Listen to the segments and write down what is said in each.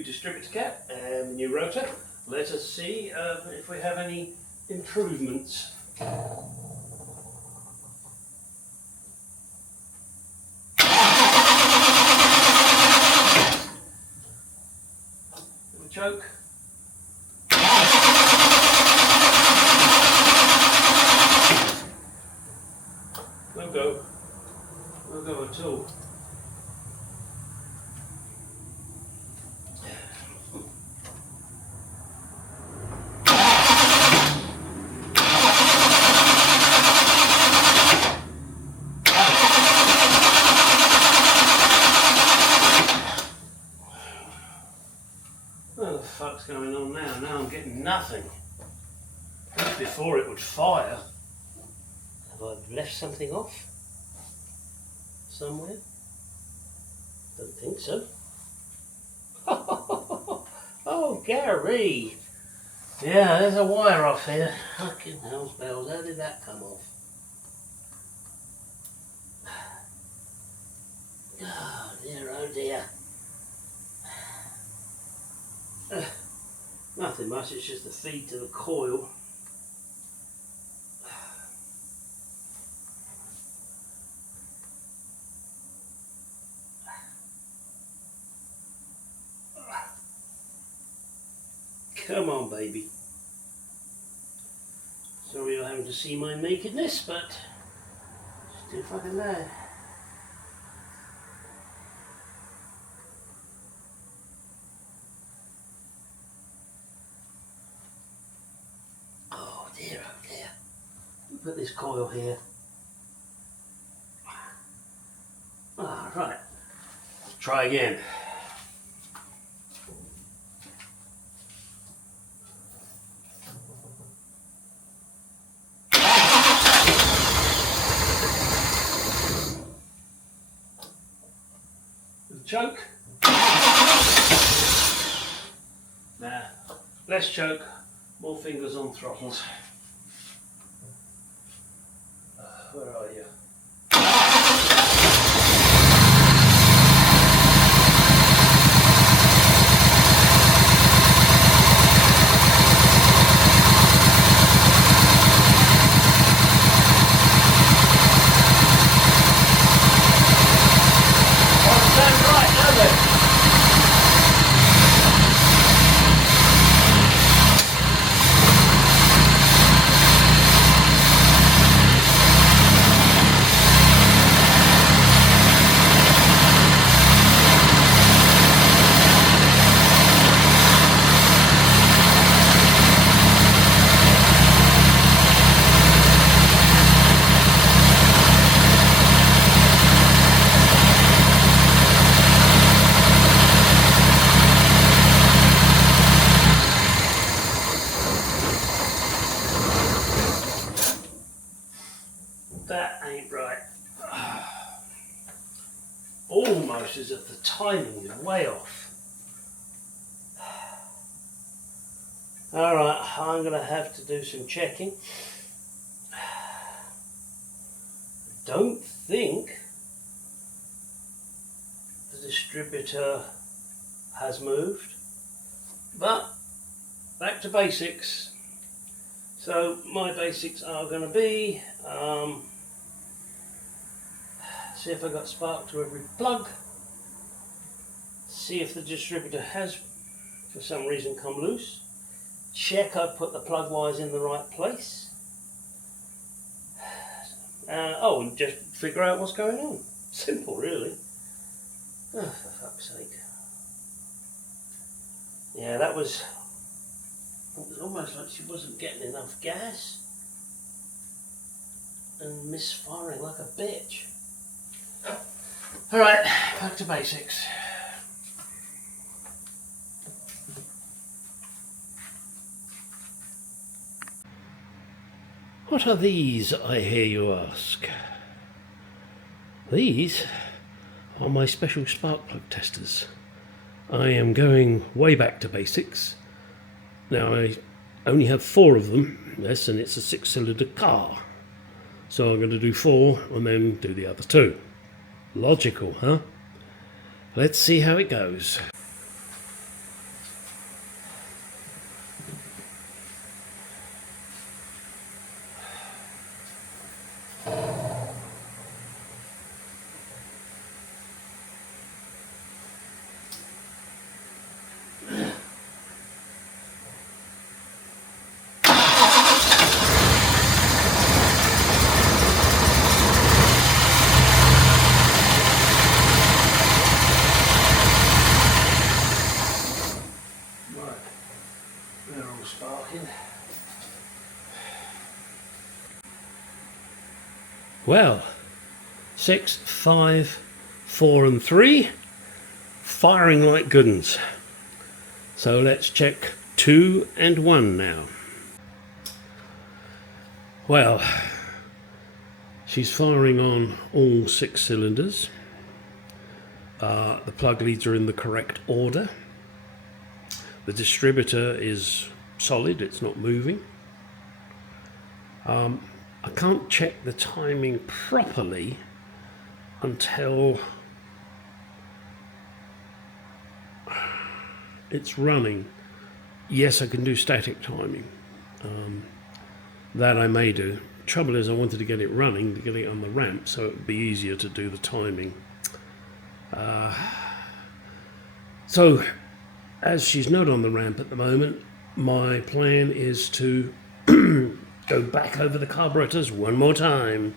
new distributor cap and the new rotor. Let us see if we have any improvements. Choke. No go. No go at all. What the fuck's going on now? Now I'm getting nothing. Just before it would fire. Have I left something off? Somewhere? Don't think so. Oh, Gary! Yeah, there's a wire off here. Fucking hell's bells, how did that come off? Oh dear, oh dear. Nothing much, it's just the feed to the coil. Come on, baby. Sorry you're having to see my nakedness, but still fucking there. Oh dear, oh dear. Put this coil here. Ah, right. Let's try again. Choke. Nah, less choke, more fingers on throttles. Where are you? That ain't right. Almost as if the timing is way off. Alright, I'm going to have to do some checking. Don't think the distributor has moved, but back to basics. So my basics are going to be see if I got spark to every plug, see if the distributor has for some reason come loose, check I've put the plug wires in the right place, and just figure out what's going on. Simple really. Oh, for fuck's sake. Yeah, it was almost like she wasn't getting enough gas and misfiring like a bitch. Alright, back to basics. What are these, I hear you ask? These are my special spark plug testers. I am going way back to basics. Now I only have 4 of them, yes, and it's a 6-cylinder car. So I'm going to do 4 and then do the other 2. Logical, huh? Let's see how it goes. Well, 6, 5, 4 and 3, firing like good uns. So let's check 2 and 1 now. Well, she's firing on all 6 cylinders. The plug leads are in the correct order. The distributor is solid, it's not moving. I can't check the timing properly until it's running. Yes, I can do static timing. That I may do. Trouble is I wanted to get it running, to get it on the ramp, so it would be easier to do the timing. So, as she's not on the ramp at the moment, my plan is to go back over the carburetors one more time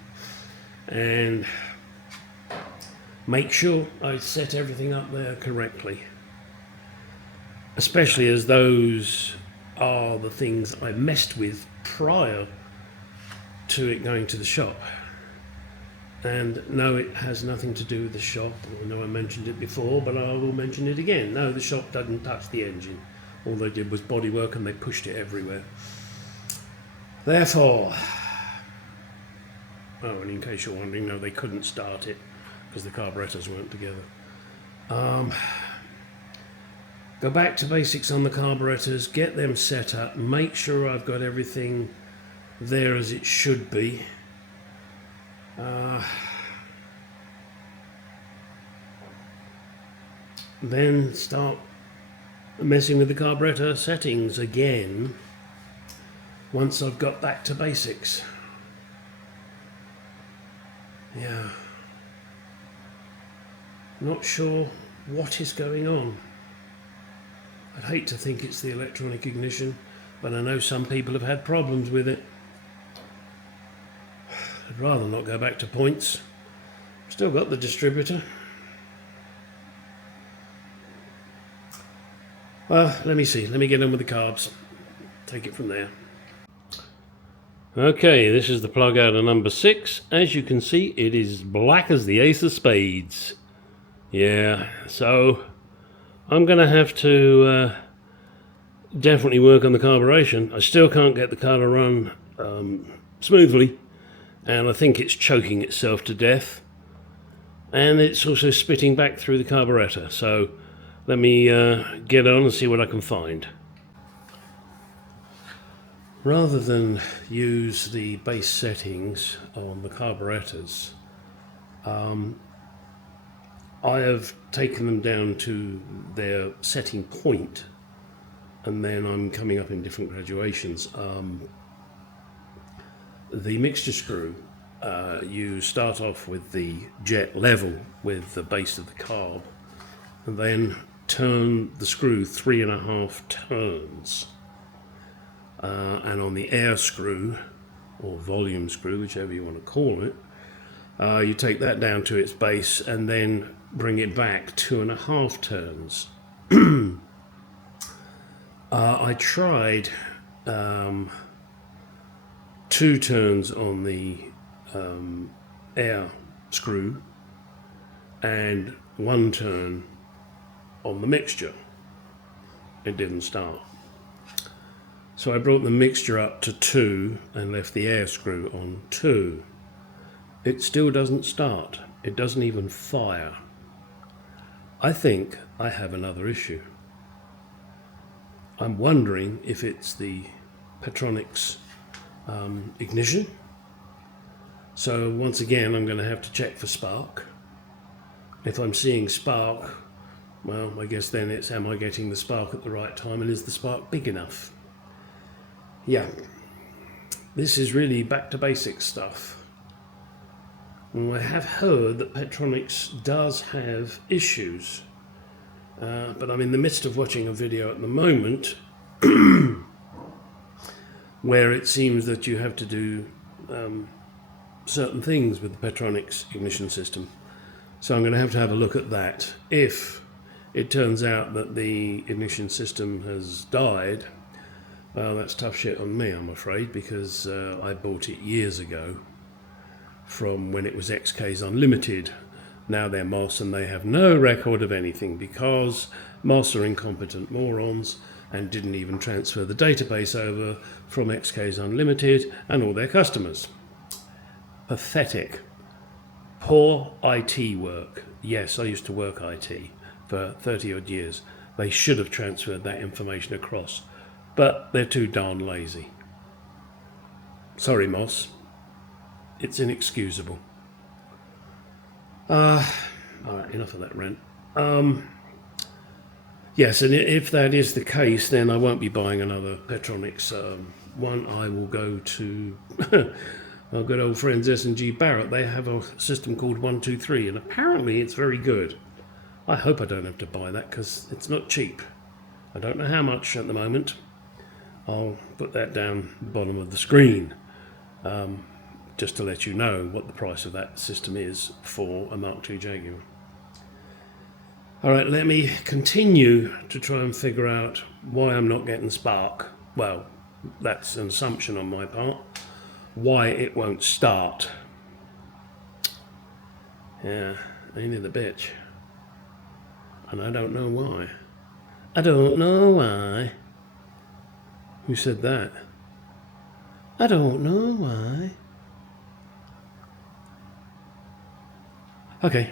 and make sure I set everything up there correctly. Especially as those are the things I messed with prior to it going to the shop. And no, it has nothing to do with the shop. I know I mentioned it before, but I will mention it again. No, the shop doesn't touch the engine. All they did was bodywork and they pushed it everywhere. Therefore, oh, and in case you're wondering, no, they couldn't start it because the carburetors weren't together. Go back to basics on the carburetors, get them set up, make sure I've got everything there as it should be. Then start messing with the carburetor settings again once I've got back to basics. Yeah. Not sure what is going on. I'd hate to think it's the electronic ignition, but I know some people have had problems with it. I'd rather not go back to points. Still got the distributor. Well, let me see. Let me get on with the carbs. Take it from there. Okay, this is the plug out of number 6. As you can see, it is black as the ace of spades. Yeah, so I'm going to have to definitely work on the carburation. I still can't get the car to run smoothly, and I think it's choking itself to death. And it's also spitting back through the carburetor. So let me get on and see what I can find. Rather than use the base settings on the carburetors, I have taken them down to their setting point, and then I'm coming up in different graduations. The mixture screw, you start off with the jet level with the base of the carb, and then turn the screw 3.5 turns. And on the air screw, or volume screw, whichever you want to call it, you take that down to its base and then bring it back 2.5 turns. I tried 2 turns on the air screw and 1 turn on the mixture. It didn't start. So I brought the mixture up to 2 and left the air screw on 2. It still doesn't start. It doesn't even fire. I think I have another issue. I'm wondering if it's the Petronic's ignition. So once again, I'm going to have to check for spark. If I'm seeing spark, well, I guess then it's, am I getting the spark at the right time, and is the spark big enough? Yeah, this is really back to basics stuff. And I have heard that Petronic's does have issues, but I'm in the midst of watching a video at the moment where it seems that you have to do certain things with the Petronic's ignition system. So I'm going to have a look at that. If it turns out that the ignition system has died, well, that's tough shit on me, I'm afraid, because I bought it years ago, from when it was XK's Unlimited. Now they're MOS and they have no record of anything because MOS are incompetent morons and didn't even transfer the database over from XK's Unlimited and all their customers. Pathetic. Poor IT work. Yes, I used to work IT for 30 odd years. They should have transferred that information across, but they're too darn lazy. Sorry, MOS. It's inexcusable. Alright, enough of that rant. Yes, and if that is the case, then I won't be buying another Petronics one. I will go to our good old friends S&G Barrett. They have a system called 123, and apparently it's very good. I hope I don't have to buy that because it's not cheap. I don't know how much at the moment. I'll put that down the bottom of the screen. Just to let you know what the price of that system is for a Mark II Jaguar. Alright, let me continue to try and figure out why I'm not getting spark. Well, that's an assumption on my part. Why it won't start. Yeah, ain't it the bitch? And I don't know why. I don't know why. Who said that? I don't know why. Okay,